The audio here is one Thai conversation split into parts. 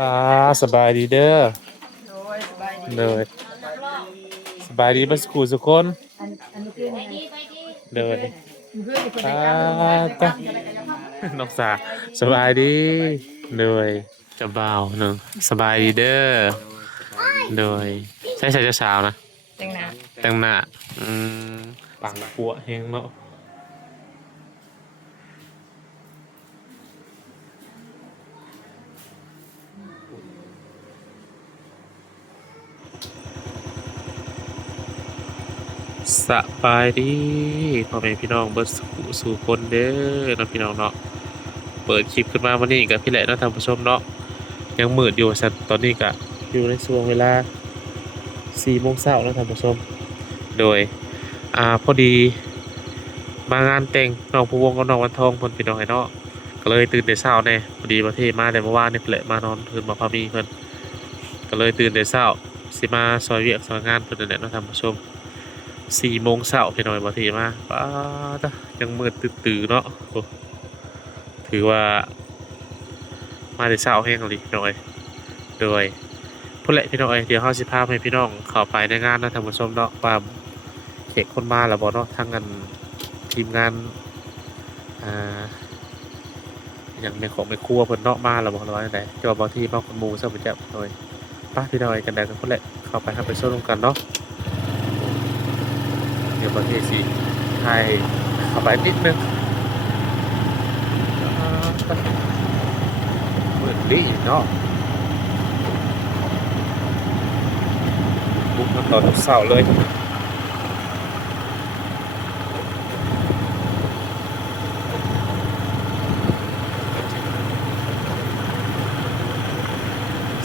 อ่าสบายดีเด้อโอ้ยสบายดีเลยสบายดีบัสกูสุกคนอันอันนี้คือไงเลยเพื่อนคนในอ่ากรรมก็น้องสาสบายดีเลยจะบ่าวหนึ่งสบายดีเด้อเลยใช่ใช่เจ้าสาวนะจังนะแต่งหน้าอืมปังปัวเฮงเนาะ สบายดีพ่อแม่พี่น้องเบิร์สู่สู่คนเด้อเนาะพี่น้องเนาะเปิดคลิปขึ้นมาวันนี้กับพี่แหละนะท่านผู้ชมเนาะยังมืดอยู่สัตตอนนี้กะอยู่ในช่วงเวลา4โมงเช้านะท่านผู้ชม โดยอ่าพอดีมางานแต่งน้องผู้วงกับน้องวันทองเพิ่นพี่น้องไอ้เนาะก็เลยตื่นแต่เช้าแน่พอดีประเทศมาแต่เมื่อวานนี่เพิ่นแหละมานอนคืนมาพามีเพิ่นก็เลยตื่นแต่เช้าสิมาซอยเวียกซอยงานเพิ่นนั่นแหละนะท่านผู้ชม 4โมงเช้าพี่น้อยประเทศมาป้าดะยังมืดตื่นเนาะถือว่า มาแต่เช้าแห้งเลยพี่น้อยโดยพุ่นแหละพี่น้อยเดี๋ยวเฮาสิพาพให้พี่น้องเข้าไปในงานนะท่านผู้ชมเนาะว่าเขกคนมาแล้วบอเนาะทั้งกันทีมงานอ่าอย่างในของในครัวเพิ่นเนาะมาแล้วบอกเราไว้ไหนจะว่าบางที่บางคนมูซะบ่จับหน่อยป้าพี่น้อยกันได้กันคนแหละเข้าไปครับไปช่วยร่วมกันเนาะ เดี๋ยวบางทีสิให้เข้าไปนิดนึงอ่าเปิดดีเนาะบุกมาตอนเสาร์เลย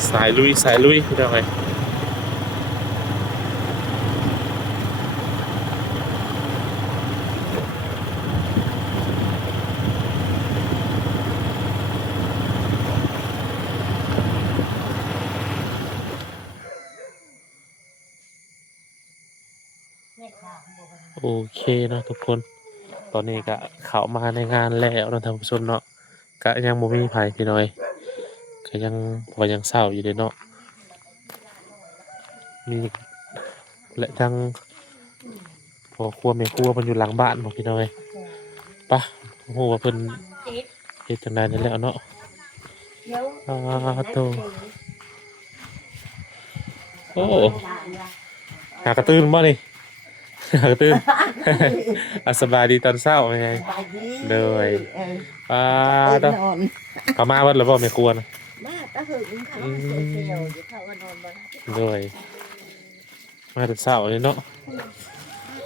สายลุยสายลุยพี่น้องไงโอเค เนาะทุกคน ตอนนี้ก็เข้ามาในงานแล้วนะท่านผู้ชมเนาะก็ยังบ่มีไผพี่น้อยก็ยังว่ายังเศร้าอยู่เด้เนาะมีและทั้งพอครัวแม่ครัวเพิ่นอยู่หลังบ้านบ่พี่น้อยปะโหว่าเพิ่นเฮ็ดจังไดนั่นแหล้วเนาะอ่าโตโอ้หากระตื้นบ่นี่หากระตื้น อะสบายดีตอนเช้าไงสบายดีเลย เอออ่าเออต้องนอนเขามาวัดแล้วบ่แม่ครัวนะมาตะหึงเขาเสียวๆอยู่เขาว่านอนบ่ได้เลยมาแต่เช้าเลยเนาะ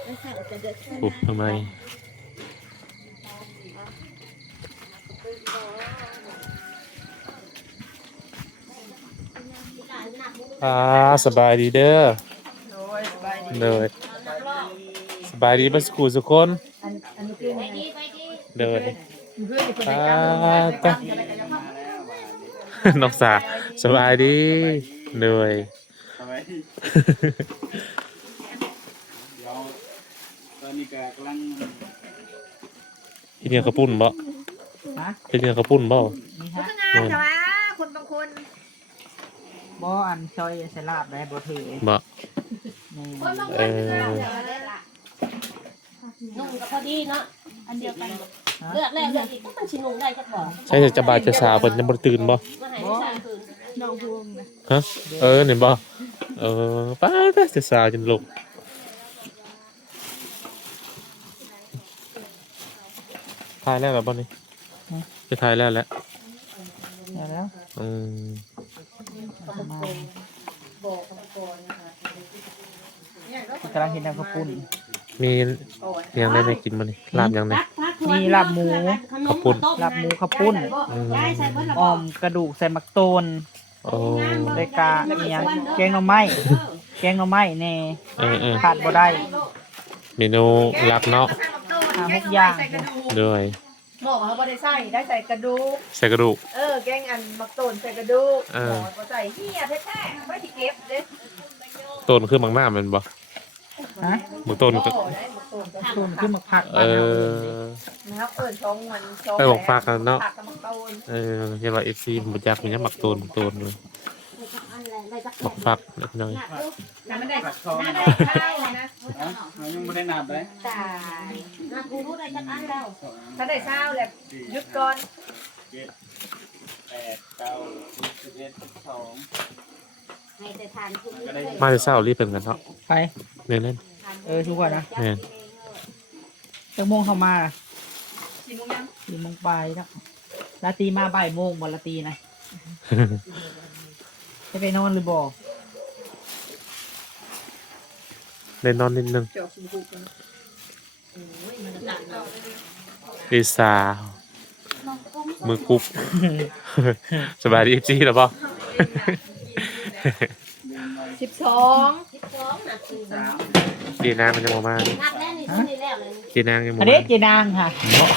ไม่ทราบจะเด็กปุ๊บทำไมอ่าสบายดีเด้อโอ้ยสบายดีเลยส บายดีบัสกูสุกคนอันอันนี้คือไงเลยเพื่อนคนในกรรมอ่าในกรก็รมอะไรกันยังน้องสาสบายดีเลยทำไมเดี๋ยวตอนนี้ก็กำลังที่เนี่ยกระปุ่นบ่ฮะที่เนี่ยกระปุ่นบ่นี่ฮะอืมคนบางคนบ่อันซอยสลาบได้บ่ถือบ่นี่เออนุ่งก็พ อดีเนาะอันเดียวกันเลือกแล้วเลือกอีกก็มันชินุ่งได้จักบ่ใช่จะบาดจะสาวเพิ่นยังบ่ได้ตื่นบ่มาให้ได้สามคืนดอกพวงนะฮะเออเนี่ยบ่เออป้าดจะสาวจนลุกถ่ายแล้วเหรอบ่นี่จะถ่ายแล้วแหละเดี๋ยวแล้วอืมกำลังเห็นน้ำข้าวปุ้น มียังได้ไม่กินบ่นี่ลาบยังได้มีลาบหมูข้าวปุ้น ลาบหมูข้าวปุ้นอืมอ้อมกระดูกใส่มักโตนโอ้รายกาอีหยังแกงหน่อไม้แกงหน่อไม้แน่เออเออขาดบ่ได้เมนูลักเนาะหาหกอย่างด้วยหมอเขาบ่ได้ใส่ได้ใส่กระดูก ใส่กระดูก เออ แกงอันมักโตนใส่กระดูกเออหมอบ่ใส่เหี้ยแท้ๆไม่ที่เก็บเด้ต้นคือมังหน้าแมันบ่ ฮะหมูต้นก็ต้นขึ้นมาผักเออนะครับเอิ้นชงมันชงไปบอกฝากกันเนาะผักกับมักต้นเออเห็นว่า FC บ่อยากมีหยังหมักต้นหมักต้นเลยอันแหละได้จักหมักฟักเล็กน้อยน้ำมันได้ตัดทองน้ำนะได้ข้าวนะเรายังไม่ได้นับเลยตายนะกูรู้ได้จักอันแล้วถ้าได้ข้าวแล้วหยุดก่อนเจ็ดแปดเก้าสิบเอ็ดสิบสอง ให้แต่ทานทุกก็ได้มาแต่เช้ารีบเป็นกันเนาะไป เล่นเล่น เออทุกคนนะแม่นจังโมงเข้ามากินมุ้งยังสี่โมงปลายครับลาตรีมาบ่ายโมงบอลาตรีนะจะไปนอนหรือบ่เล่นนอนนิดนึงจบสุกุกันลิซามือกุ๊บสบายดีจีหรอเปล่า สิบสองสิบสองนาทีสามจีนางมันจะมามานัดแล้วนี่คนนี้แล้วเลยจีนางยังอัมานนี้มาเจนางค่ะเนาะ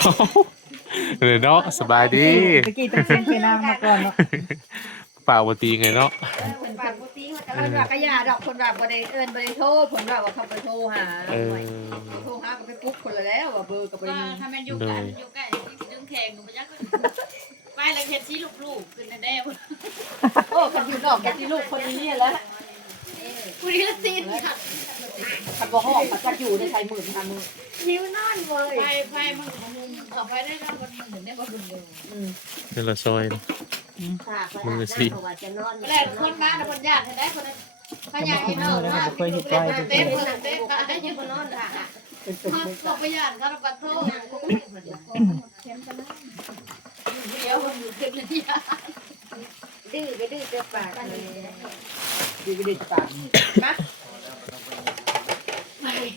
เออเนาะสบายดีตะกี้ต้องเซ็นเจนางมาก่อนเนาะเปล่าวตีไงเนาะคนปากปกติว่าคนว่ากระยาดอกคนว่าบ่ได้เอิ้นบ่ได้โทษคนว่าว่าเขาไปโทรหาเออโทรหาก็ไปปุ๊บคนละแล้วว่าเบอร์ก็บ่ได้มีถ้ามันอยู่กันอยู่กันดึงแข่งหนูไปยัก ไปแล้วเห็ดชี้ลูกๆขึ้นแน่โอ้คันอยู่นอกกันที่ลูกคนนี้แหล้วๆผู้นี้ละซีนค่ะคันบ่ห้องคันจะอยู่ในใช้หมื่นคันมือหิวนอนเว้ยไฟไฟมันของมึงต่อไปได้แล้วมันเหมือนได้บ่ดุเดียวอืมนี่เราซอยนะค่ะคนอาบน้ำเพราะว่าจะนอนแล้วคนมาแล้วคนญาติได้คนนั้นขยันเนาะมาเต้นเต้นเต้นเต้นไปได้ยังคนนอนค่ะเขาพยานเขาปัดโทษนั่งก็ไม่พอดี เดียวมันอยู่ขึ้นเลยยาดื้อก็ดื้อเจ้าปากเลยดีก็ดีจะปากมา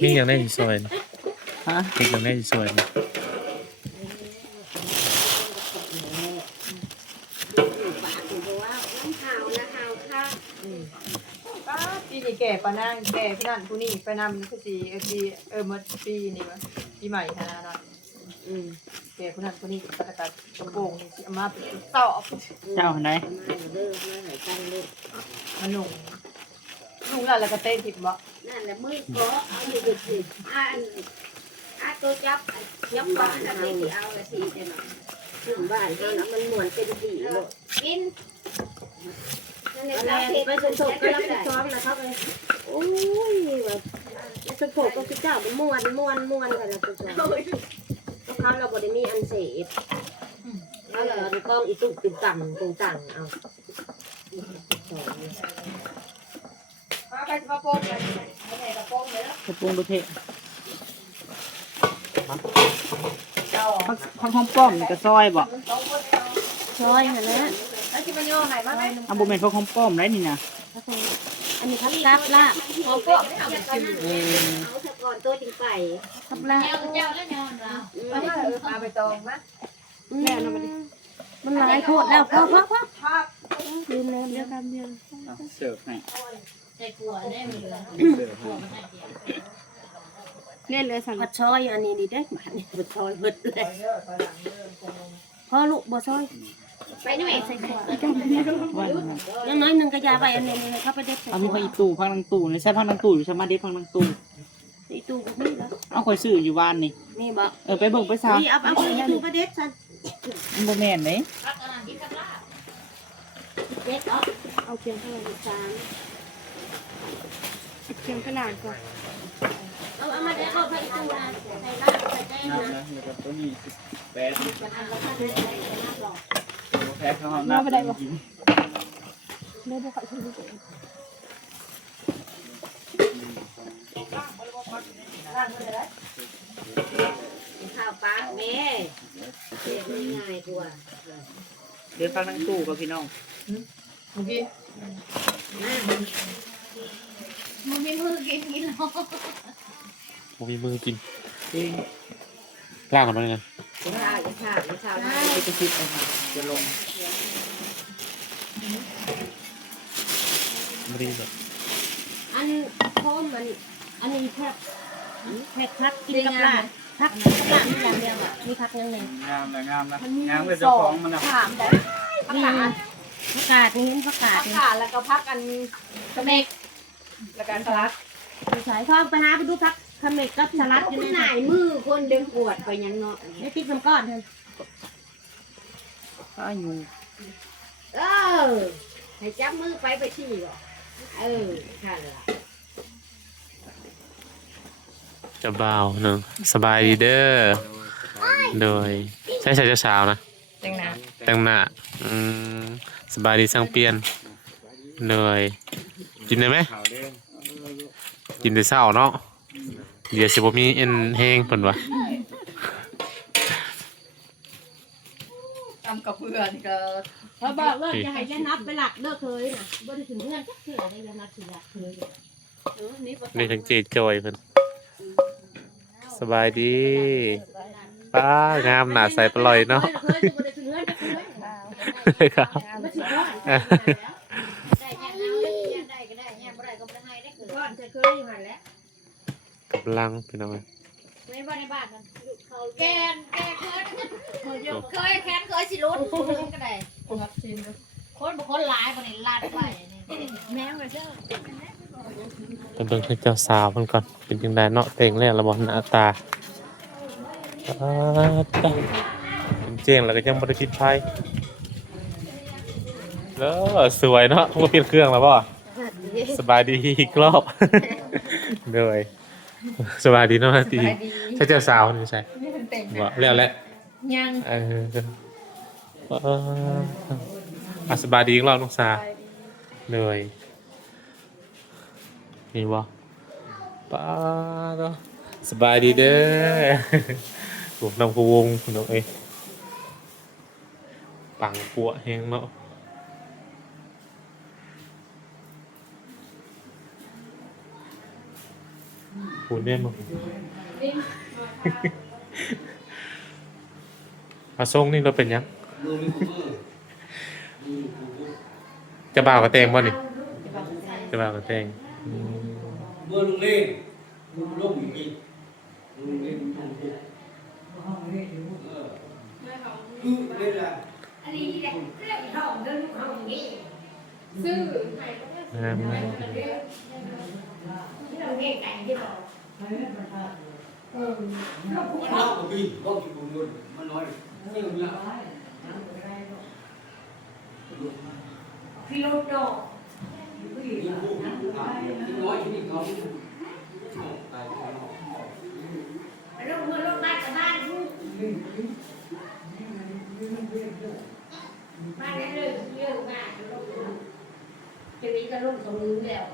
มีอย่างได้ที่ซอยนะฮะมีอย่างได้ที่ซอยนะปากคือว่าน้ำขาวนะขาวค่ะป้าปีนี้แก่ปานางแก่พี่นั่นผู้นี้ไปนำคือสิเออปีเออหมดปีนี่วะปีใหม่ฮะนะ อืมแก่ผู้นั้นผู้นี้ก็ตะกัดกระโปรงนี่สิเอามาเป็นตอบเจ้าไหนมาเลิกมาหายตั้งลูกมาหนุ่มลุงแล้วแล้วก็เต้นผิดบ่นั่นแหละมือก็เอาอยู่ดึกสิอ่านอ่านตัวจับยับบ้านอะไรที่เอาละสิใช่ไหมถึงบ้านเขานะมันหมวนเป็นดีหมดกินนั่นแหละไปสนุกก็รับผิดชอบนะเขาไปโอ้ยแบบสนุกก็คือเจ้ามันม่วนม่วนม่วนกันแล้วคือเขาเขาเราบริ มีอันเสพเขาเลยกล้องอีตุกตึงตังตึงตังเอามาไปกระโปรงเลยไม่ใช่กระโปรงเลยแล้วกระโปรงดูเทะเจ้าพักพักห้องป้อมนี่ก็ซอยบ่ซอยนะนะแล้วที่มันย่อไหนมาไหมเอาบ่แม่นพักห้องป้อมได้นี่นะอันนี้ทับซับละขอพวกเอาตะกอนตัวจริงไป ทับละแนวเจ้าแล้วแนวเรามาเออมาไปตองมาแม่นะมันมันหลายโคตรแล้วพ่อพ่อพ่อภาพลืมแล้วเดียวกันเดียวเสิร์ฟให้ใจกลัวได้เหมือนเสิร์ฟให้เล่นเลยสั่งผัดซอยอันนี้ดีได้มาเนี่ยผัดซอยเบิดเลยพ่อลูกบ่ซอยไปหน่อยใส่ขวดว่ายังน้อยหนึ่งกระยาไปอันนี้เลยเข้าไปเด็ดใส่เอามีพักอีตู้พักนางตู้นี่ใช่พักนางตู้อยู่ใช่มาเด็พักนางตู้อีตู้ก็มีแล้ว เอาข่อยซื้ออยู่บ้านนี่มีบ่เออไปเบิ่งไปซานี่เอาเอาอีตู้ไปเด็ดสั่นมันบ่แม่นเด้พักอันนั้นที่กับลาเด็ดเอาเอาเพียงเท่าไหร่สามเพียงขนาดก่อนเอาเอามาเด็ดเอาไปอีตู้นะใส่ลาบใส่แก้นับนะนะแล้วก็ตัวนี้สิบแปดมันอันละท่านเลยนับหรอกแพ้เขานับได้ปะ ข้าวปลาแม่เสียง่ายกว่าเดี๋ยวพักนางตู้กับพี่น้องเมื่อกี้มันมีมือกินกินเนาะบ่มีมือกินเองล่างกันมาเลยนะข้าวข้าวข้าวไปจะคิดเอามาจะลงไม่ได้แบบอัน พร้อมมันอันนี้แพ็คแพ็คพักกินกับลาบพักกับลาบนี่อย่างเดียวอะมีพักยังไงงามเลยงามนะมันมีงามเลยสเจ้าอของงมันนะถามได้ผักกาดผักกาดนี่เห็นผักกาดผักนี่กาดแล้วก็พักอันกระเมกแล้วก็สลัดสายทองไปหาไปดูพักคาเมกกับสลัดอยู่คุณในนายมือคนเดินปวดไปยังเนาะในพริกน้ำก้อนเถอะก็อยู่เออให้จับมือไปไปที่ก่อนเออค่ะล่ะ จะบ่าวหนึ่งสบายดีเด้อโดยใช่ใช่เจ้าสาวนะจังนะแต่งหน้าอืมสบายดีสังเปลี่ยนเหนื่อยกินได้ไหมข่าวเด้งกินแต่เช้าเนาะเดี๋ยวสิบ่มีเอ็นแห้งเพิ่นว่าทำกับเพื่อนก็เขาบอกว่าจะให้ยานัดไปหลักเลิกเคยนะบ่ได้ถึงเพื่อนจักเถื่อได้ยานัดสิหลักเคยเออนี่บ่นี่ทั้งเจจอยเพิ่น สบายดีป้างามหน้าใสปลอยเนาะเคยบ่ได้ถึงเพื่อนจักเถื่อครับบ่สิก้อนได้ยังเอาเลยยังได้ก็ได้ยังบ่ได้ก็บ่ได้ให้ได้คือก้อนจะเคยอยู่หั่นแหละกำลังพี่น้องไม่บ่ในบ้านมันเขาแกนแกนเคยเคยแคนเคยสิลุ้นก็ได้รับชิมก็คนบ่คนหลายบ่นี่ลาดไปนี่แม่ก็เจ้า ไปเบิ่งให้เจ้าสาวเพิ่นก่อนเป็นจังไดเนาะแต่งแล้วละบ่หน้าตาอ่าจ้ะเป็นเจียงแล้วก็ยังบ่ได้ปิดไฟเออสวยเนาะบ่เปลี่ยนเครื่องแล้วบ่สบายดีอีกรอบเลยสบายดีเนาะตีขายดีใช่เจ้าสาวนี่ใช่นี่เป็นเต็งบอกเรียกแล้วยังเออเอออะสบายดีอีกรอบน้องสาเลย นี่วะป้าก็สบายดีเด้อถูกนำพวงน้องเอ้ยปังปัวแหงเนาะพูดเล่นมั้งอาทรงนี่เราเป็นยัง จะบ่าวกับเตงบ่นี่จะบ่าวกับเตงอืมเมื่อลุงเล่นลุงลงอย่างนี้ลุงเล่นลุงเล่นเออคือเล่นอะไรอันนี้แหละเรื่อง ห้องเดินห้องนี้ซื้องามมากที่เราเรียกกันที่เรามันเล่ากับพี่บอกกี่บุญเงินมันน้อยไม่รู้ละพี่รถดอกนี่พูดอะที่น้อยที่นี่เขาตายมบ้านกับบ้านผู้บ้านนั้นเลยเยอะมากจะมีกระลุ่มตรงนี้แล้ว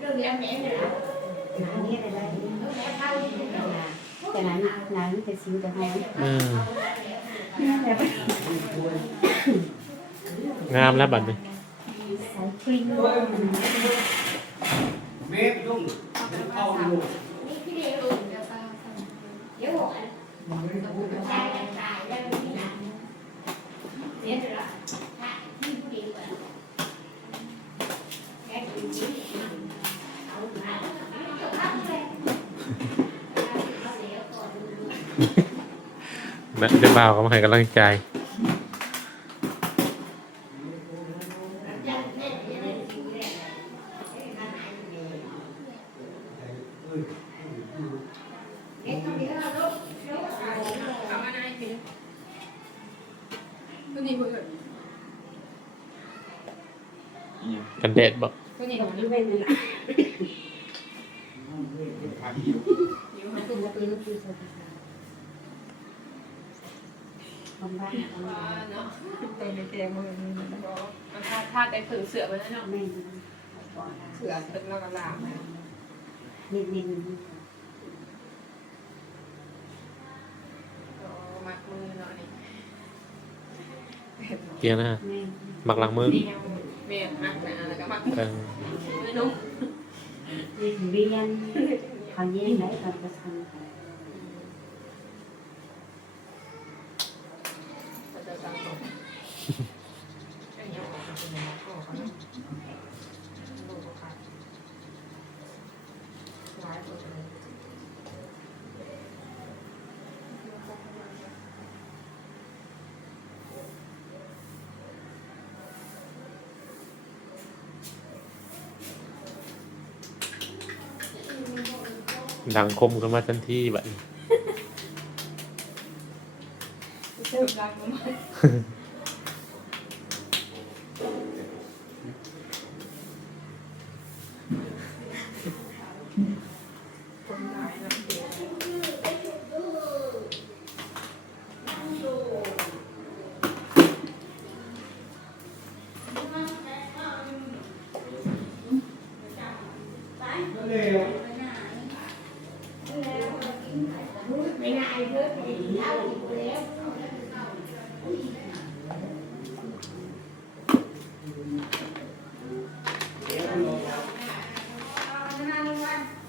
เรื่องนี้แม่เนี่ยนะน้ำนี่อะไรได้เรื่องแม่เข้านี่นะแต่นั้นน้ำจะซิวจะให้อืมงามแล้วบัดนี้ ใส่ครีมเมฆลุงเข้าลุงนี่พี่เดียวเดี๋ยวบอกตายตายแล้วนี่นะเสียเลยละที่ผู้เดียวแกกินนี้เอาหาเอาข้าวเลยนะเจ้าบ่าวก็มาให้กำลังใจ ตัวนี้เพื่อน กันแดดบ่ ตัวนี้ของ นี่เป็นอะไร นิ้ว คือคือคือคนบ้าน เนาะตัวนี้เต็มมือนี่มันก็มันพาดพาดได้ถึง เสือไปแล้วเนาะแม่เสือเป็นแล้วก็ลามนิดนิดมัดมือเนาะนี่เกียร์หน้าแม่มักหลังมือเมียมักนะแล้วก็มักเออมือนุ่มนี่เรียนเขาเย็นไหนตอนประชันจะสั่งสมอันนี้ออกมาเป็นอะไรก็ออกมาลูกก็ขาดหลายตัวเลย ดังคมกันมาทันทีแบบนี้เติมรักมาใหม่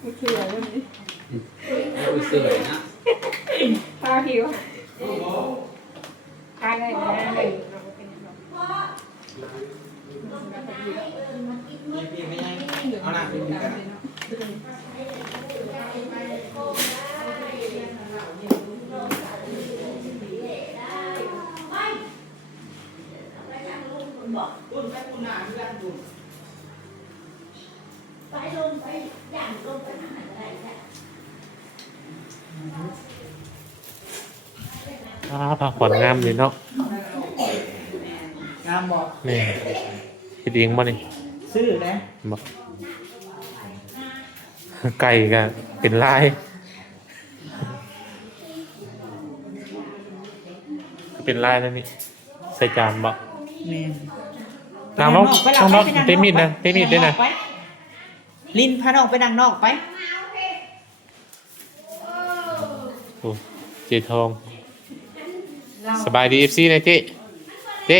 ไม่เคลียร์เรื่องนี้เลยนะ พาผิวพาได้ไหม เอาหนักเป็นกัน อ่าผักผ่อนงามเลยเนาะงามบอกนี่คิดเองบ่นี่ซื้อนะบ่ไก่ก็เป็นลายเป็นลายนั่นนี่ใส่จานบ่นี่ นางน้องน้องน้องเตมิดนะเตมิดด้วยนะ ลินพาน้องไปดังนอกไปโอ้เจทอง สบายดีเอฟซีนะเจ๊เจ๊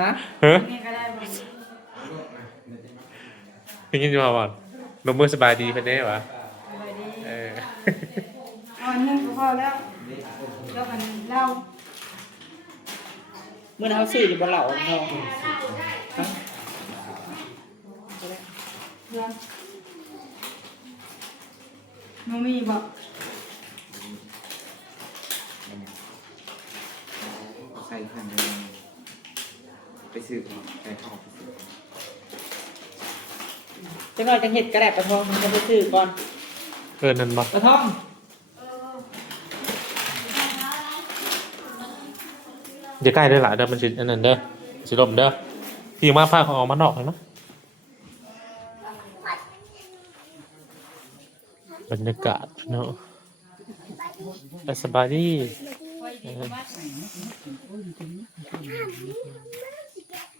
ฮะเฮ้ยเป็นยังไงบ้างนมมือสบายดีเพื่อนแน่วะเออเอาอันนึงก็พอแล้วแล้วอันเหล้า เมื่อเขาซื้ออยู่บนเหล่าเราเรื่องมีบอกใส่พันเลยไปซื้อไปข้าไปซื้อจะหน่อยจะเห็ดกระแดบปลาทองจะไปซื้อก่อนเออนั่นบ่ปลาทอง เดี๋ยวใกล้ได้หลายเด้อมันสิอันนั้นเด้อสิลมเด้อพี่มาพาเขาออกมานอกเลยนะบรรยากาศเนาะไปสบายดีเออ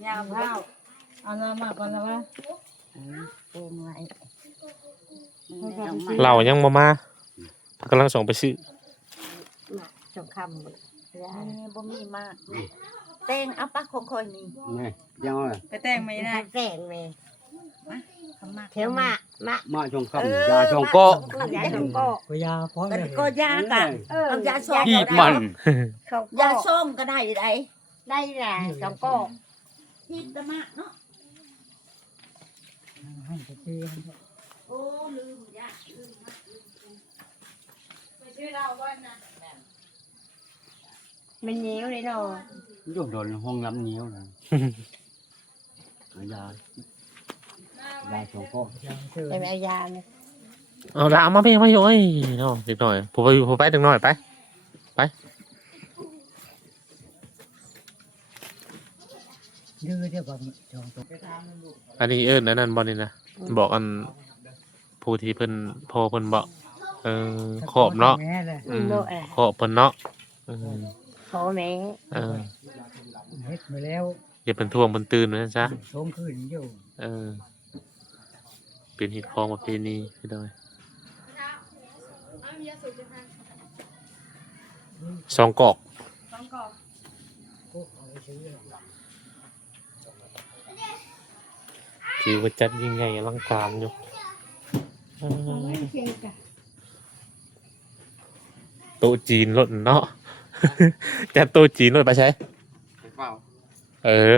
ยาวข้าวเอาน้ำมาก่อนแล้วว่าเองไว้เรายังมามาพากำลังส่งไปซื้อสงคำ ยานี่บ่มีมากเต้งเอาปะคงคอยนี่แม่ยังไงไปแต่งไหมนะแก่งแม่มาเทวมามามาชงเออยคำาชงโกะยาชงโกะพยาพร้อมก็เลยก็ยากะเอายาส้มขีดมันยาส้มก็ได้ได้ได้แหละชงโกะที่ตะมะเนาะให้ไปซื้อโอ้ลืมยาลืมไปชื่อเราบ้านนะ มันเหนียวเลยเนาะโยนโดนห้องน้ำเงี้ยวเลยยายาชงโกะยังซื้อแต่ไม่เอายาเนี่ยเอาละเอามาเพียงมาอยู่ไอ้เนาะเด็กหน่อยผมไปผมไปเด็กหน่อยไปดื้อเดี๋ยวบอกจองตัวอันนี้เอิ้นอันนั้นบ่นี่นะบอกอันผู้ที่เพิ่นโพอเพิ่นบอกเออขอบเนาะแม่เลยอืมขอบเพิ่นเนาะ อืมขอแม่เออเฮ็ดมาแล้วอย่าเป็นทวงเพิ่นตื่นนะจ๊ะสงคืนอยู่เออ เป็นฮิตของประเพณีพี่น้อยสองกอกต้องกรอกพวกเอาไปซื้อถือว่าจัดยิ่งใหญ่อลังการอยู่เออโต๊ะจีนรถเนาะ จัดโต๊ะจีนรถไปใช้ไปเปล่าเออ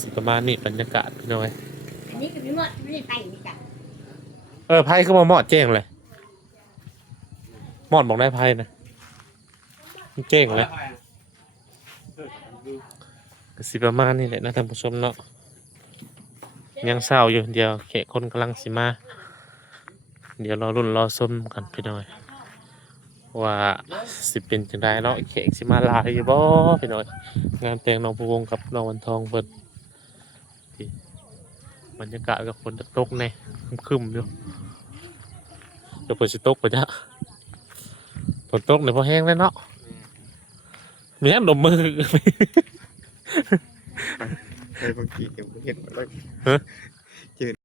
สิประมาณนี้บรรยากาศพี่น้อย อันนี้คือพี่มดไม่ได้ไปนี่จ้ะเออไพ่ก็มาหมอดเจ้งเลยหมอดบอกได้ไพ่นะมันเจ้งเลยก็สิประมาณนี้แหละนะท่านผู้ชมเนาะยังเศร้าอยู่เดียวแขกคนกำลังสิมา เดี๋ยวรอรุ่นรอส้มกันพี่น้อย ว่าสิเป็นจังไดเนาะแขกสิมาหลายอยู่บ่พี่น้อย งานแต่งน้องผู้วงกับน้องวันทองเพิ่นที่บรรยากาศกับฝนจะตกแน่ครึมๆอยู่เดี๋ยวฝนสิตกปะจ๊ะฝนตกเนี่ยพอแห้งแล้วเนาะมีแห้งดมมือไอ้บางทีเก็บเห็ดอะไรฮะ